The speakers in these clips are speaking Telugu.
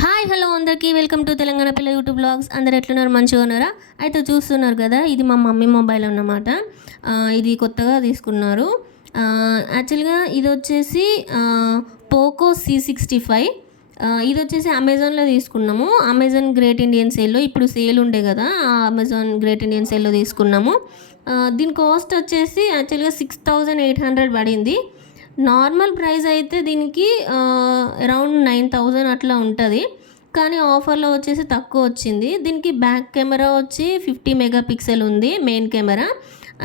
హాయ్ హలో అందరికీ వెల్కమ్ టు తెలంగాణ పిల్ల యూట్యూబ్ బ్లాగ్స్. అందరు ఎట్లున్నారు? మంచిగా ఉన్నారా? అయితే చూస్తున్నారు కదా, ఇది మా మమ్మీ మొబైల్ అన్నమాట. ఇది కొత్తగా తీసుకున్నారు. యాక్చువల్గా ఇది వచ్చేసి పోకో C65. ఇది వచ్చేసి అమెజాన్లో తీసుకున్నాము. అమెజాన్ గ్రేట్ ఇండియన్ సేల్లో ఇప్పుడు సేల్ ఉండే కదా, ఆ అమెజాన్ గ్రేట్ ఇండియన్ సేల్లో తీసుకున్నాము. దీని కాస్ట్ వచ్చేసి యాక్చువల్గా 6800 పడింది. నార్మల్ ప్రైస్ అయితే దీనికి అరౌండ్ 9000 అట్లా ఉంటుంది, కానీ ఆఫర్లో వచ్చేసి తక్కువ వచ్చింది. దీనికి బ్యాక్ కెమెరా వచ్చి 50 మెగాపిక్సెల్ ఉంది మెయిన్ కెమెరా,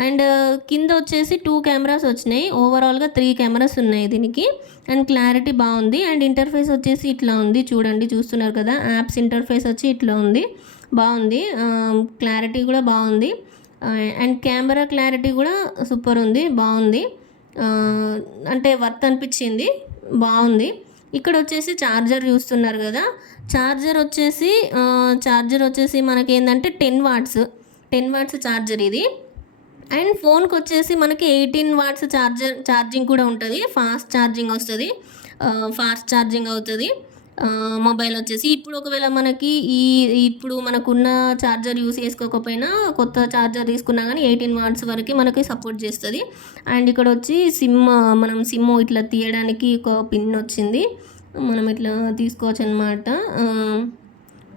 అండ్ కింద వచ్చేసి 2 కెమెరాస్ వచ్చినాయి. ఓవరాల్గా 3 కెమెరాస్ ఉన్నాయి దీనికి, అండ్ క్లారిటీ బాగుంది. అండ్ ఇంటర్ఫేస్ వచ్చేసి ఇట్లా ఉంది, చూడండి, చూస్తున్నారు కదా. యాప్స్ ఇంటర్ఫేస్ వచ్చి ఇట్లా ఉంది, బాగుంది. క్లారిటీ కూడా బాగుంది, అండ్ కెమెరా క్లారిటీ కూడా సూపర్ ఉంది, బాగుంది. అంటే వర్త్ అనిపించింది, బాగుంది. ఇక్కడ వచ్చేసి ఛార్జర్ చూస్తున్నారు కదా. ఛార్జర్ వచ్చేసి మనకి ఏంటంటే 10 వాట్స్ ఛార్జర్ ఇది. అండ్ ఫోన్కి వచ్చేసి మనకి 18 వాట్స్ ఛార్జింగ్ కూడా ఉంటుంది. ఫాస్ట్ ఛార్జింగ్ వస్తుంది, ఫాస్ట్ ఛార్జింగ్ అవుతుంది. మొబైల్ వచ్చేసి ఇప్పుడు ఒకవేళ మనకి ఇప్పుడు మనకున్న ఛార్జర్ యూస్ చేసుకోకపోయినా కొత్త ఛార్జర్ తీసుకున్నా కానీ 18 వాట్స్ వరకు మనకి సపోర్ట్ చేస్తుంది. అండ్ ఇక్కడ వచ్చి మనం సిమ్ ఇట్లా తీయడానికి ఒక పిన్ వచ్చింది, మనం ఇట్లా తీసుకోవచ్చు అనమాట.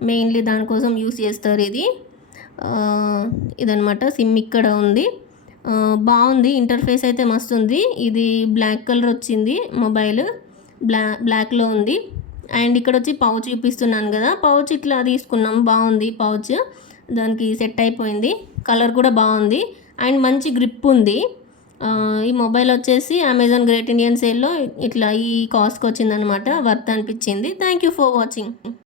మెయిన్లీ దానికోసం యూస్ చేస్తారు ఇది. ఇదనమాట సిమ్ ఇక్కడ ఉంది. బాగుంది, ఇంటర్ఫేస్ అయితే మస్తు ఉంది. ఇది బ్లాక్ కలర్ వచ్చింది, మొబైల్ బ్లాక్లో ఉంది. అండ్ ఇక్కడ వచ్చి పౌచ్ చూపిస్తున్నాను కదా, పౌచ్ ఇట్లా తీసుకున్నాం, బాగుంది పౌచ్, దానికి సెట్ అయిపోయింది. కలర్ కూడా బాగుంది అండ్ మంచి గ్రిప్ ఉంది. ఈ మొబైల్ వచ్చేసి అమెజాన్ గ్రేట్ ఇండియన్ సేల్లో ఇట్లా ఈ కాస్ట్కి వచ్చిందనమాట, వర్త్ అనిపించింది. Thank you for watching.